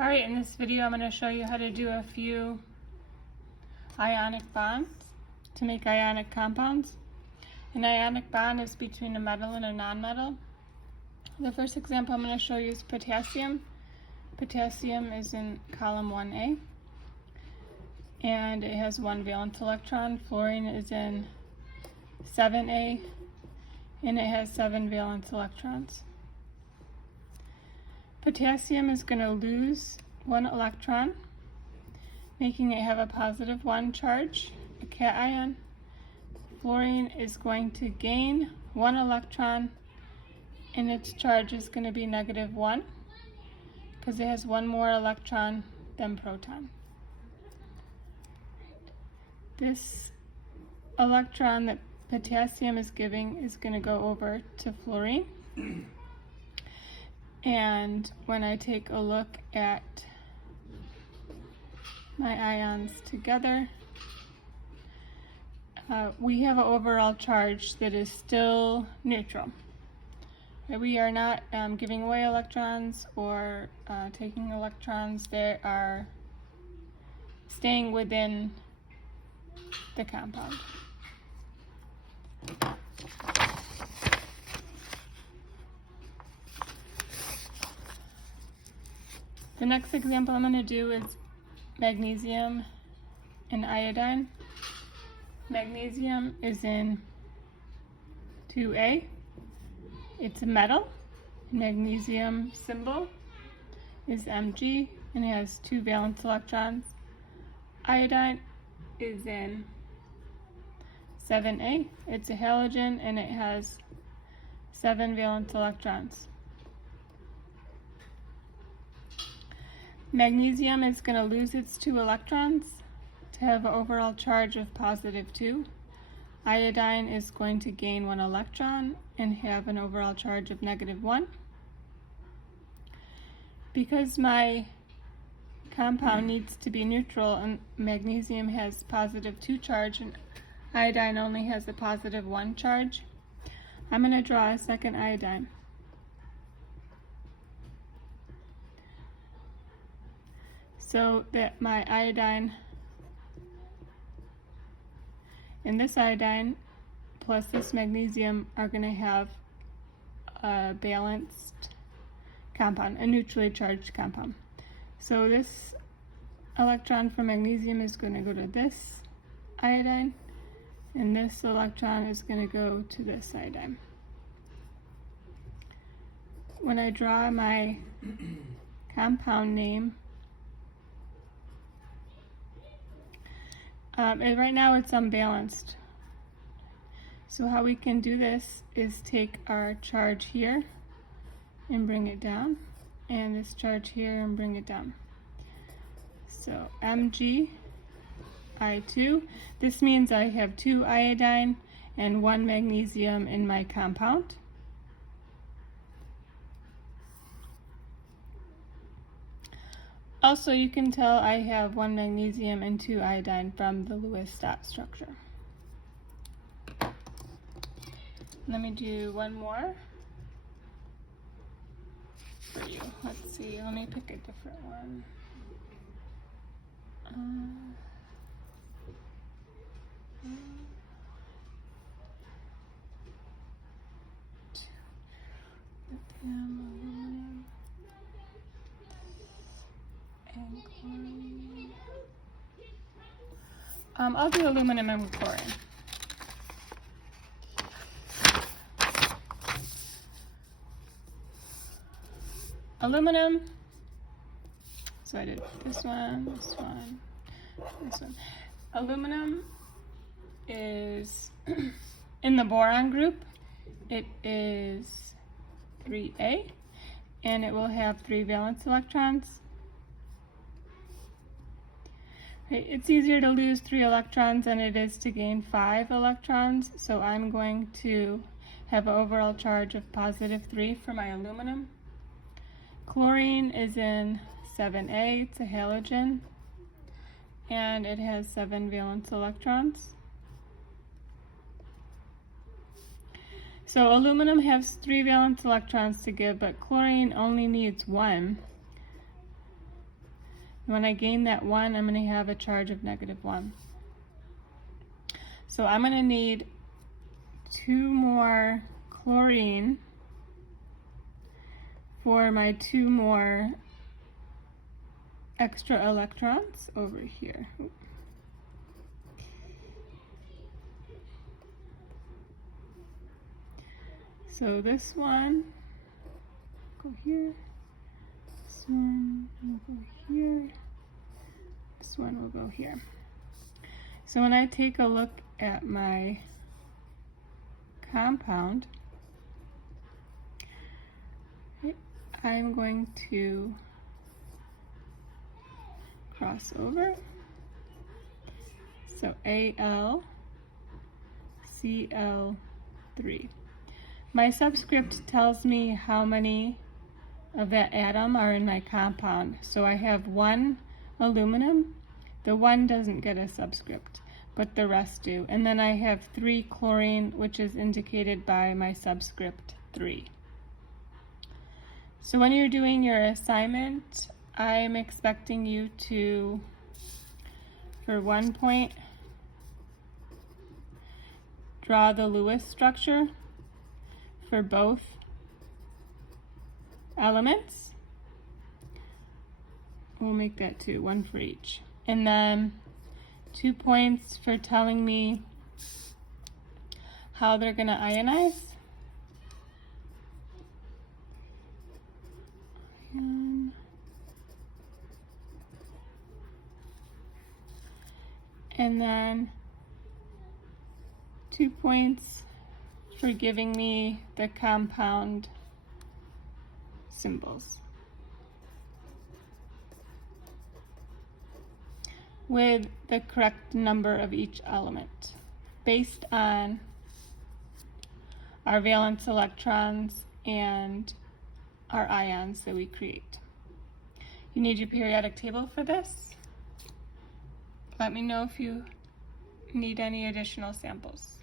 Alright, in this video I'm going to show you how to do a few ionic bonds to make ionic compounds. An ionic bond is between a metal and a nonmetal. The first example I'm going to show you is potassium. Potassium is in column 1A and it has one valence electron. Fluorine is in 7A and it has 7 valence electrons. Potassium is going to lose one electron, making it have a positive 1 charge, a cation. Fluorine is going to gain 1 electron, and its charge is going to be -1 because it has 1 more electron than proton. This electron that potassium is giving is going to go over to fluorine. And when I take a look at my ions together, we have an overall charge that is still neutral. We are not giving away electrons or taking electrons. They are staying within the compound. The next example I'm going to do is magnesium and iodine. Magnesium is in 2A. It's a metal. Magnesium symbol is Mg and it has 2 valence electrons. Iodine is in 7A. It's a halogen and it has 7 valence electrons. Magnesium is going to lose its 2 electrons to have an overall charge of +2. Iodine is going to gain 1 electron and have an overall charge of -1. Because my compound needs to be neutral and magnesium has +2 charge and iodine only has a +1 charge, I'm going to draw a second iodine. So that my iodine and this iodine plus this magnesium are going to have a balanced compound, a neutrally charged compound. So this electron from magnesium is going to go to this iodine, and this electron is going to go to this iodine. When I draw my compound name, right now it's unbalanced. So how we can do this is take our charge here and bring it down, and this charge here and bring it down. So Mg, I2. This means I have 2 iodine and 1 magnesium in my compound. Also, you can tell I have 1 magnesium and 2 iodine from the Lewis dot structure. Let me do one more for you. Let's see, let me pick a different one. Lithium, aluminum. I'll do aluminum and chlorine. Aluminum, so I did this one, this one, this one. Aluminum is in the boron group. It is 3A and it will have 3 valence electrons. It's easier to lose 3 electrons than it is to gain 5 electrons, so I'm going to have an overall charge of +3 for my aluminum. Chlorine is in 7A, it's a halogen, and it has 7 valence electrons. So aluminum has 3 valence electrons to give, but chlorine only needs 1. When I gain that 1, I'm going to have a charge of -1. So I'm going to need 2 more chlorine for my 2 more extra electrons over here. So this one go here, this one will go here, this one will go here. So when I take a look at my compound, I'm going to cross over. So AlCl3. My subscript tells me how many of that atom are in my compound. So I have 1 aluminum. The 1 doesn't get a subscript, but the rest do. And then I have 3 chlorine, which is indicated by my subscript 3. So when you're doing your assignment, I'm expecting you to, for 1 point, draw the Lewis structure for both elements. We'll make that 2, 1 for each. And then 2 points for telling me how they're going to ionize. And then 2 points for giving me the compound symbols with the correct number of each element based on our valence electrons and our ions that we create. You need your periodic table for this. Let me know if you need any additional samples.